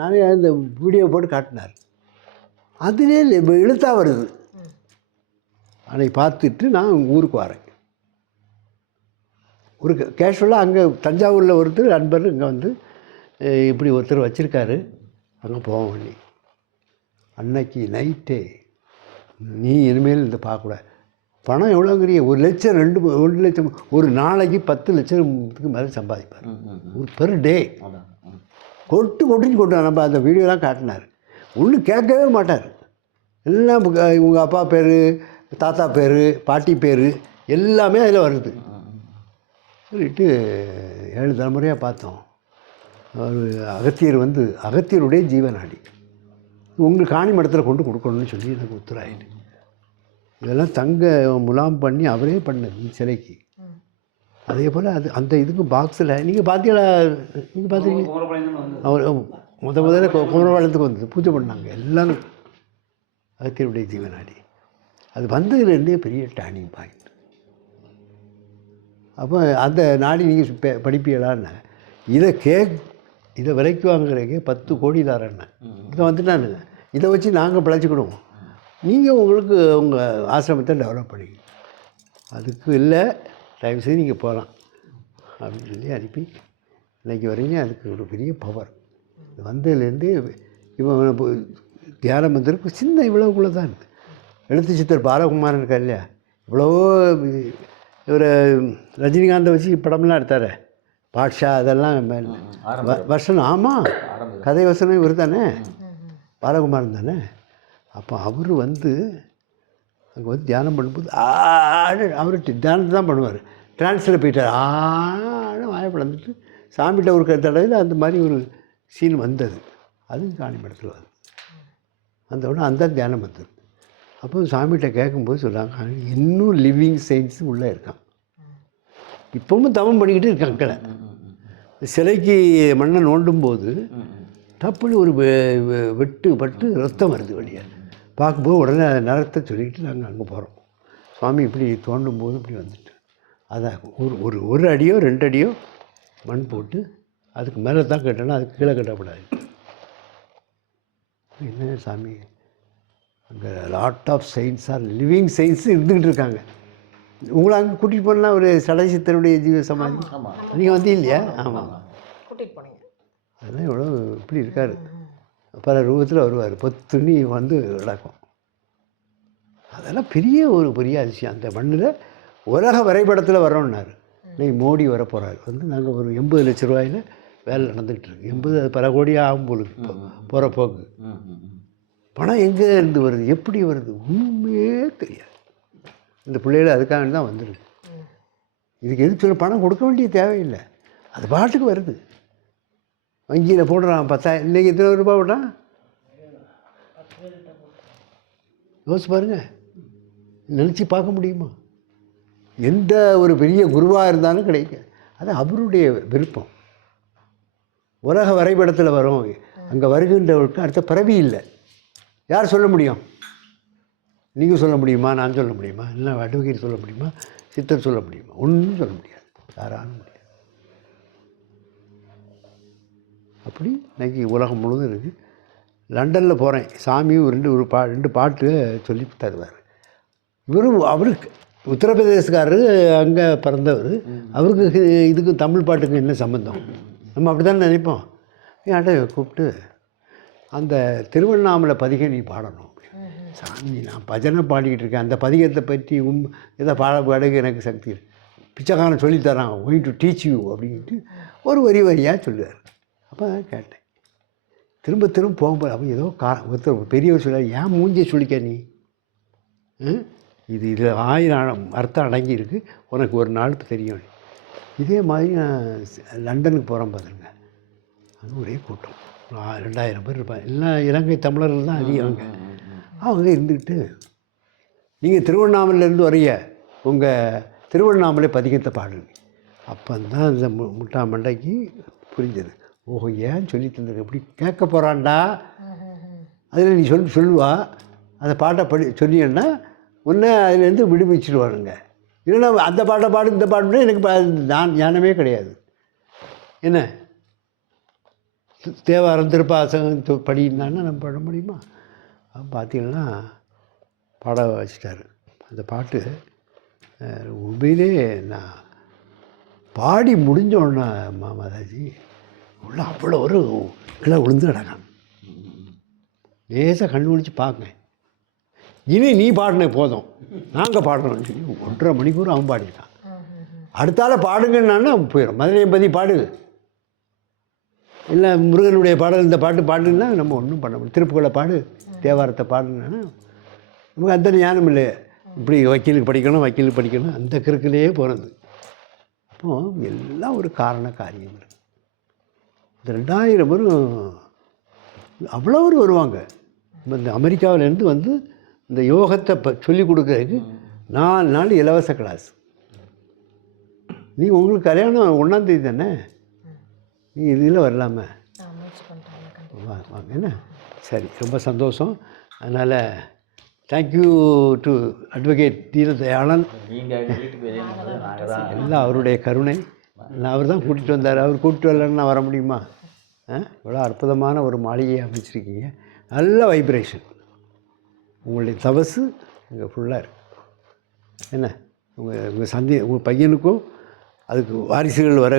நானே அந்த வீடியோ போட்டு காட்டினார். அதுலேயே இழுத்தா வருது. அன்னைக்கு பார்த்துட்டு நான் ஊருக்கு வரேன். ஒரு கேஷுவலாக அங்கே தஞ்சாவூரில் ஒருத்தர் நண்பர் இங்கே வந்து இப்படி ஒருத்தர் வச்சுருக்காரு. அங்கே போவோம் பண்ணி அன்னைக்கு நைட்டே நீ இனிமேல் இந்த பார்க்கக்கூடாது. பணம் எவ்வளோங்கிறிய ஒரு லட்சம் ரெண்டு ஒரு லட்சம் ஒரு நாளைக்கு பத்து லட்சத்துக்கு மேலே சம்பாதிப்பார். ஒரு பெர் டே கொட்டு கொட்டுன்னு கொட்டார் நம்ம அந்த வீடியோலாம் காட்டினார். ஒன்றும் கேட்கவே மாட்டார். எல்லாம் இவங்க அப்பா பேர் தாத்தா பேர் பாட்டி பேர் எல்லாமே அதில் வருது. சொல்லிட்டு ஏழு தலைமுறையாக பார்த்தோம். அவர் அகத்தியர் வந்து அகத்தியருடைய ஜீவநாடி உங்கள் காணி மடத்தில் கொண்டு கொடுக்கணும்னு சொல்லி எனக்கு உத்தராயிட்டு இதெல்லாம் தங்க முலாம் பண்ணி அவரே பண்ணது இந்த சிலைக்கு. அதே போல் அது அந்த இதுக்கு பாக்ஸில் நீங்கள் பார்த்தீங்களா நீங்கள் பார்த்துருக்கீங்க அவர் முத முதல்ல குமரபாளையத்துக்கு வந்தது. பூஜை பண்ணாங்க. எல்லாரும் அகத்தியருடைய ஜீவநாடி அது வந்ததுலேருந்தே பெரிய டேர்னிங் பாயிண்ட் அப்போ அந்த நாடி நீங்கள் படிப்பீங்களான்னு. இதை கே இதை விலைக்கு வாங்குறதுக்கே பத்து கோடி தரேன்னு இதை வந்துட்டானுங்க. இதை வச்சு நாங்கள் பிழைச்சிக்கிடுவோம். நீங்கள் உங்களுக்கு உங்கள் ஆசிரமத்தை டெவலப் பண்ணிக்க அதுக்கு இல்லை தயவு செய்து நீங்கள் போகலாம் அப்படின்னு சொல்லி அனுப்பி இன்னைக்கு வரைக்கும் அதுக்கு ஒரு பெரிய பவர் வந்ததுலேருந்து இவன் இப்போ தியான மந்திருக்கு சின்ன இவ்வளவுக்குள்ளே தான் எழுத்து சித்தர் பாலகுமாரன் இருக்கா இல்லையா? இவ்வளவோ இவர் ரஜினிகாந்தை வச்சு படம்லாம் எடுத்தார். பாட்ஷா அதெல்லாம் வசனம் ஆமாம் கதை வசனம் இவர் தானே பாலகுமாரன் தானே? அப்போ அவர் வந்து அங்கே வந்து தியானம் பண்ணும்போது ஆடு அவர் தியானத்தை தான் பண்ணுவார். டிரான்ஸில் போயிட்டார். ஆடு வாய பிளந்துட்டு சாமிகிட்ட ஒரு தடவையில் அந்த மாதிரி ஒரு சீன் வந்தது. அது காணி மடத்தில் வருது அந்த உடனே அந்த தியானம் வந்தது. அப்போ சாமிகிட்ட கேட்கும்போது சொல்கிறாங்க இன்னும் லிவிங் சயின்ஸ் உள்ளே இருக்கான். இப்பவும் தவம் பண்ணிக்கிட்டு இருக்காங்க கீழே சிலைக்கு மண்ணை நோண்டும் போது டப்புன்னு ஒரு வெட்டு பட்டு ரத்தம் வருது வெளியே. பார்க்கும்போது உடனே நரத்தை சொல்லிக்கிட்டு நாங்கள் அங்கே போகிறோம் சுவாமி இப்படி தோண்டும் போது இப்படி வந்துட்டு. அதான் ஒரு ஒரு ஒரு அடியோ ரெண்டு அடியோ மண் போட்டு அதுக்கு மேலே தான் கட்டணும் அதுக்கு கீழே கட்டக்கூடாது. என்ன சாமி? அங்கே lot of science are living science இருந்துக்கிட்டு இருக்காங்க. உங்களை அங்கே கூட்டிகிட்டு போனால் ஒரு சடை சித்தருடைய ஜீவ சமாதி? நீங்கள் வந்து இல்லையா? ஆமாம் கூட்டிகிட்டு போனீங்க. அதெல்லாம் எவ்வளோ இப்படி இருக்கார். பல ரூபத்தில் வருவார். பொத்துணி வந்து நடக்கும் அதெல்லாம் பெரிய ஒரு பெரிய அதிசயம். அந்த மண்ணில் உலக வரைபடத்தில் வரோம்னாரு இன்னைக்கு மோடி வர போகிறாரு வந்து நாங்கள் ஒரு எண்பது லட்ச ரூபாயில் வேலை நடந்துகிட்டு இருக்கு. எண்பது அது பல கோடி ஆகும் போகுது போகிற போக்கு. பணம் எங்கே இருந்து வருது? எப்படி வருது? ஒன்றுமே தெரியாது. இந்த பிள்ளைகள் அதுக்காக தான் வந்துருக்கு. இதுக்கு எதுக்கு சொல்ல? பணம் கொடுக்க வேண்டிய தேவையில்லை. அது பாட்டுக்கு வருது. வங்கியில் போடுறான் பத்தாயிரம் இன்றைக்கி எத்தனை ரூபாய் போட்டான்? யோசிச்சு பாருங்க. நினச்சி பார்க்க முடியுமா? எந்த ஒரு பெரிய குருவாக இருந்தாலும் கிடைக்கும் அது அவருடைய விருப்பம். உலக வரைபடத்தில் வரும் அங்கே வருகின்றவருக்கு அடுத்த பிறவி இல்லை. யார் சொல்ல முடியும்? நீங்கள் சொல்ல முடியுமா? நான் சொல்ல முடியுமா? இல்லை அட்வொகேட் சொல்ல முடியுமா? சித்தர் சொல்ல முடியுமா? ஒன்றும் சொல்ல முடியாது. யாராலும் முடியும் அப்படி இன்றைக்கி உலகம் முழுவதும் இருக்குது லண்டனில் போகிறேன் சாமியும் ஒரு ரெண்டு ஒரு பா ரெண்டு பாட்டு சொல்லி தருவார். இவரும் அவருக்கு உத்தரப்பிரதேசக்காரரு அங்கே பிறந்தவர். அவருக்கு இதுக்கு தமிழ் பாட்டுக்கு என்ன சம்மந்தம் நம்ம அப்படி தான் நினைப்போம் ஏன்டா கூப்பிட்டு அந்த திருவண்ணாமலை பதிகை நீ பாடணும். சாமி நான் பஜனை பாடிக்கிட்டு இருக்கேன். அந்த பதிகத்தை பற்றி உம் இதை பாட பாடுக எனக்கு சக்தி பிச்சைக்காரன் சொல்லித்தரான் ஒயின் டு டீச் யூ அப்படின்ட்டு ஒரு வரி வரியாக சொல்லுவார். அப்போ தான் கேட்டேன். திரும்ப திரும்ப போகும்போது அப்போ ஏதோ கா ஒருத்தர் பெரியவர் சொல்ல ஏன் மூஞ்சியை சொல்லிக்க நீ? இது இது ஆயிரம் அர்த்தம் அடங்கியிருக்கு. உனக்கு ஒரு நாள் தெரியும். இதே மாதிரி நான் லண்டனுக்கு போகிறேன் பார்த்துருங்க அது ஒரே கூட்டம். ரெண்டாயிரம் பேர் இருப்பாங்க. எல்லாம் இலங்கை தமிழர்கள் தான் அதிகம் அவங்க இருந்துக்கிட்டு நீங்கள் திருவண்ணாமலையிலேருந்து வரைய உங்கள் திருவண்ணாமலை பதிகத்தை பாடுங்க. அப்போ தான் இந்த மு முட்டா மண்டைக்கு புரிஞ்சது. ஓஹோ ஏன் சொல்லி தந்திருக்க இப்படி கேட்க போகிறான்டா அதில் நீ சொல்லி சொல்லுவா. அந்த பாட்டை படி சொன்னீங்கன்னா உன்னை அதுலேருந்து விடுவிச்சிடுவானுங்க. இல்லைன்னா அந்த பாட்டை பாடு இந்த பாட்டுனா எனக்கு நான் ஞானமே கிடையாது. என்ன? தேவாரம் திருப்பாசகம் படின்னான்னா நம்ம பாட முடியுமா? பார்த்தீங்கன்னா பாட வச்சிட்டாரு அந்த பாட்டு உண்மையிலே நான் பாடி முடிஞ்ச உடனே மாமாதாஜி உள்ள அவ்வளோ ஒரு கீழே விழுந்து கிடக்கான் லேசாக கண்ணு முடிச்சு பார்க்க இனி நீ பாடின போதும். நாங்கள் பாடுறோம்னு சொல்லி ஒன்றரை மணிக்கூர் அவன் பாடிட்டான். அடுத்தால பாடுங்கன்னா போயிடும். மதுரையை பற்றி பாடு. இல்லை முருகனுடைய பாடல் இந்த பாட்டு பாடுன்னா நம்ம ஒன்றும் பண்ண முடியும் திருப்புகளை பாடு தேவாரத்தை பாடுனா நமக்கு அந்த ஞானம் இல்லை இப்படி வக்கீலுக்கு படிக்கணும் வக்கீலுக்கு படிக்கணும் அந்த கிறுக்கிலேயே போகிறது அப்போது எல்லாம் ஒரு காரண காரியம் இருக்குது இந்த ரெண்டாயிரம் பேரும் அவ்வளோ பேர் வருவாங்க. இந்த அமெரிக்காவிலேருந்து வந்து இந்த யோகத்தை ப சொல்லிக் கொடுக்கறதுக்கு நாலு நாள் இலவச கிளாஸ் நீ உங்களுக்கு கல்யாணம் ஒன்றாந்தேதி தானே? நீ இதில் வரலாமே? வா வாங்க என்ன? சரி ரொம்ப சந்தோஷம். அதனால் தேங்க்யூ டு அட்வொகேட் நாங்கள் தான் எல்லாம் அவருடைய கருணை. அவர் தான் கூட்டிகிட்டு வந்தார். அவர் கூட்டிகிட்டு வரலன்னு நான் வர முடியுமா? ஆ? இவ்வளோ அற்புதமான ஒரு மாளிகையை அமைச்சிருக்கீங்க. நல்ல வைப்ரேஷன் உங்களுடைய தவசு இங்கே ஃபுல்லாக இருக்குது என்ன? உங்கள் உங்கள் சந்தி உங்கள் பையனுக்கும் அதுக்கு வாரிசுகள் வர